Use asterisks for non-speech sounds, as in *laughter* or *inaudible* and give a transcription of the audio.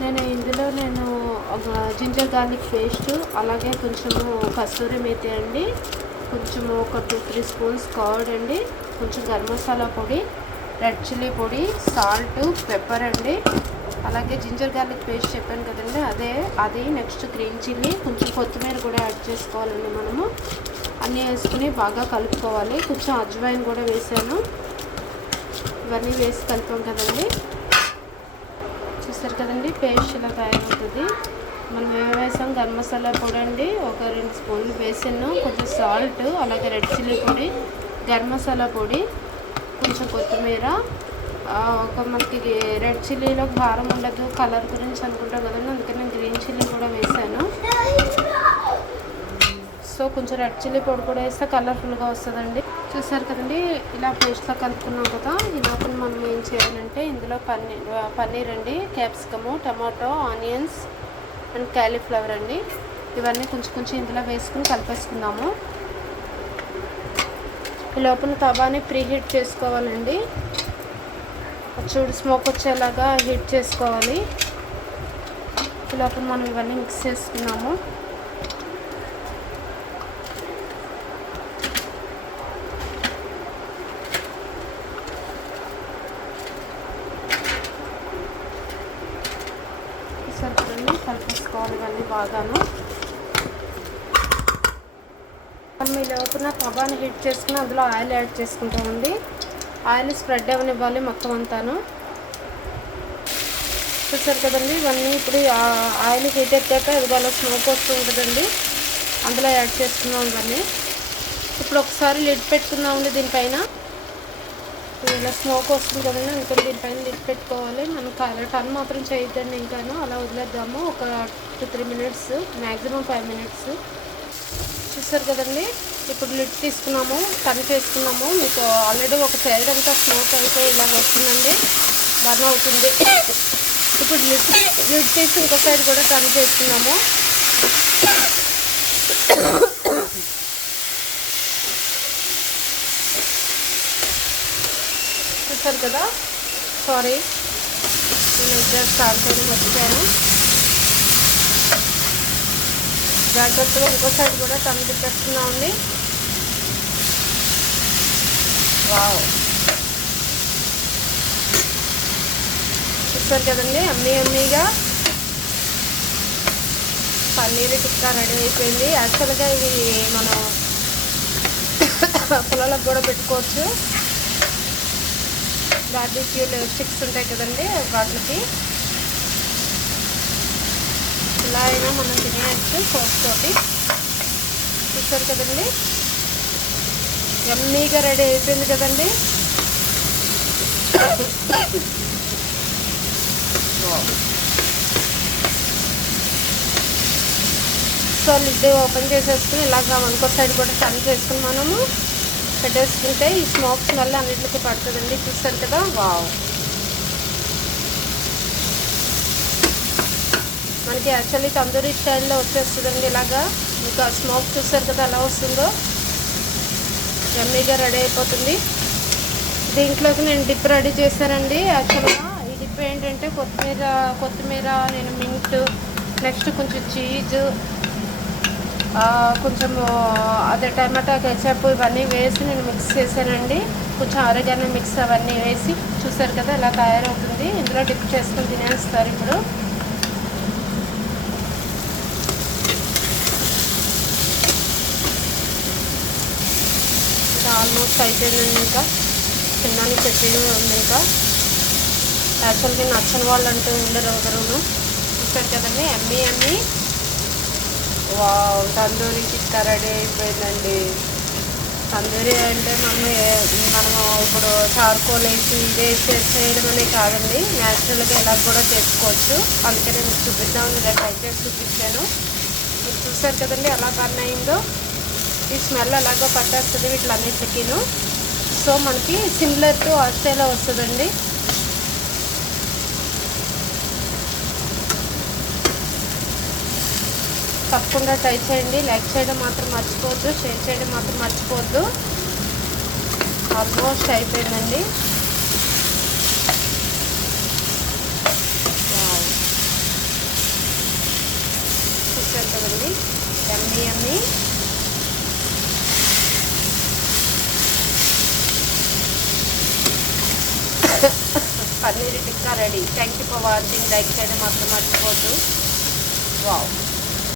నేను ఇందులో నేను ఒక జింజర్ గార్లిక్ పేస్ట్ అలాగే కొంచెము కస్తూరి మేతి అండి కొంచెము ఒక టూ త్రీ స్పూన్స్ కర్డ్ అండి కొంచెం గరం మసాలా పొడి రెడ్ చిల్లీ పొడి సాల్ట్ పెప్పర్ అండి. అలాగే జింజర్ గార్లిక్ పేస్ట్ చెప్పాను కదండి అదే అది నెక్స్ట్ గ్రీన్ చిల్లీ కొంచెం కొత్తిమీర కూడా యాడ్ చేసుకోవాలండి మనము. అన్నీ వేసుకుని బాగా కలుపుకోవాలి. కొంచెం అజ్వాయిన్ కూడా వేసాను. ఇవన్నీ వేసి కలిపాం కదండి. చూసారు కదండి పేస్ట్ ఇలా తయారవుతుంది. మనం ఏం వేసాం గరం మసాలా పొడి అండి ఒక రెండు స్పూన్లు వేసాను. కొంచెం సాల్ట్ అలాగే రెడ్ చిల్లీ పొడి గరం మసాలా పొడి కొంచెం కొత్తిమీర ఒక మనకి రెడ్ చిల్లీలో కారం ఉండదు కలర్ గురించి అనుకుంటాం కదండి అందుకని నేను గ్రీన్ చిల్లీ కూడా వేసాను. సో కొంచెం రెడ్ చిల్లీ పొడి కూడా వేస్తే కలర్ఫుల్గా వస్తుందండి. చూసారు కదండి ఇలా పేస్ట్లో కలుపుకున్నాం కదా ఇలాప మనం ఏం చేయాలంటే ఇందులో పన్నీర్ పన్నీర్ అండి capsicum tomato onions and cauliflower అండి. ఇవన్నీ కొంచెం కొంచెం ఇందులో వేసుకుని కలిపేసుకుందాము. ఈ లోపల తవాని ప్రీ హీట్ చేసుకోవాలండి. చూడు స్మోక్ వచ్చేలాగా హీట్ చేసుకోవాలి. ఈ లోపల మనం ఇవన్నీ మిక్స్ చేసుకున్నాము. సరిపడండి కలిపేసుకోవాలి ఇవన్నీ బాగాను. మీ లోపల తవాని హీట్ చేసుకుని అందులో ఆయిల్ యాడ్ చేసుకుంటామండి. ఆయిల్ స్ప్రెడ్ అవ్వనివ్వాలి మొత్తం అంతాను. చూసారు కదండి ఇవన్నీ ఇప్పుడు ఆయిల్ హీట్ ఎక్కాక ఇదిగోలా స్మోక్ వస్తూ ఉంటుందండి. అందులో యాడ్ చేసుకున్నాం ఇవన్నీ. ఇప్పుడు ఒకసారి లిడ్ పెట్టుకుందామండి దీనిపైన. ఇలా స్మోక్ వస్తుంది కదండి అందుకని దీనిపైన లిడ్ పెట్టుకోవాలి. మనం కాల టన్ మాత్రం చేయొద్దండి ఇంకాను. అలా వదిలేద్దాము. ఒక two three minutes maximum five minutes. చూసారు కదండి? ఇప్పుడు లిడ్ తీసుకున్నాము టర్న్ చేసుకున్నాము. మీకు ఆల్రెడీ ఒక సైడ్ అంతా స్మోక్ అయితే ఇలా వస్తుందండి. బర్న్ అవుతుంది. ఇప్పుడు లిడ్ లిడ్ తీసి ఇంకో సైడ్ కూడా టర్న్ చేసుకున్నాము. చూసారు కదా? సారీ నేను ఎగ్జాక్ట్ స్టార్ట్ చేయడం మర్చిపోయాను. జాగ్రత్తగా ఇంకో సైడ్ కూడా టన్ తిప్పేస్తున్నామండి వావ్ చూసారు కదండి? అమ్మీ అమ్మీగా. పన్నీర్ టిక్కా రెడీ అయిపోయింది. యాక్చువల్గా ఇవి మనం *coughs* పొలాలకు కూడా పెట్టుకోవచ్చు. బార్బిక్యూలు స్టిక్స్ ఉంటాయి కదండి వాటికి. ఇలా అయినా మనం తినేయచ్చు సోస్ తోటి. చూసారు కదండి? ఎమ్మీగా రెడీ అయిపోయింది కదండి? సో లిడ్ ఓపెన్ చేసేసుకుని ఇలాగ ఇంకో సైడ్ కూడా టర్న్ చేసుకుని మనము పెట్టేసుకుంటే ఈ స్మోక్ స్మెల్ అన్నింటికి పడుతుందండి. చూసారు కదా? వావ్. మనకి యాక్చువల్లీ తందూరి స్టైల్లో వచ్చేస్తుందండి ఇలాగా. ఇంకా స్మోక్ చూసారు కదా ఎలా వస్తుందో? జమ్మీగా రెడీ అయిపోతుంది. దీంట్లోకి నేను డిప్ రెడీ చేశానండి. యాక్చువల్గా ఈ డిప్ ఏంటంటే కొత్తిమీర కొత్తిమీర నేను మింట్ నెక్స్ట్ కొంచెం చీజ్ కొంచెం అదే టమాటా కెచప్ ఇవన్నీ వేసి నేను మిక్స్ చేశానండి. కొంచెం ఆరోగ్యాన్ని మిక్స్ అవన్నీ వేసి చూసారు కదా ఇలా తయారవుతుంది. ఇందులో డిప్ చేసుకుని తినేస్తారు ఇప్పుడు. ఆల్మోస్ట్ అయిపోయిందండి ఇంకా. తిన్నాను పెట్టిన ఉంది ఇంకా. యాక్చువల్గా నచ్చని వాళ్ళు అంటూ ఉండరు ఎవరును చూసారు కదండి? ఎమ్మి ఎమ్మి వావ్ తందూరి టిక్కా రెడీ అయిపోయిందండి. తందూరి అంటే మనం మనము ఇప్పుడు చార్కోల్ వేసి వేసి చేయడం అనే కాదండి. న్యాచురల్గా ఎలా కూడా చేసుకోవచ్చు. అందుకని మీకు చూపిద్దామని ఇలా ట్రై చేసి చూపించాను. మీరు చూసారు కదండి ఎలా బర్న్ అయిందో? ఈ స్మెల్ ఎలాగో పట్టేస్తుంది వీటిలన్నిటికీను. సో మనకి సిమిలర్ టు ఆస్ట్రేలియా వస్తుందండి. తప్పకుండా ట్రై చేయండి. లైక్ చేయడం మాత్రం మర్చిపోవద్దు షేర్ చేయడం మాత్రం మర్చిపోవద్దు. ఆల్మోస్ట్ అయిపోయిందండి. వావ్. అయిపోతుంది ఎమ్మి ఎమ్మి. Paneer tikka ready. Thank you for watching like చేయడం మాత్రం మర్చిపోద్దు వావ్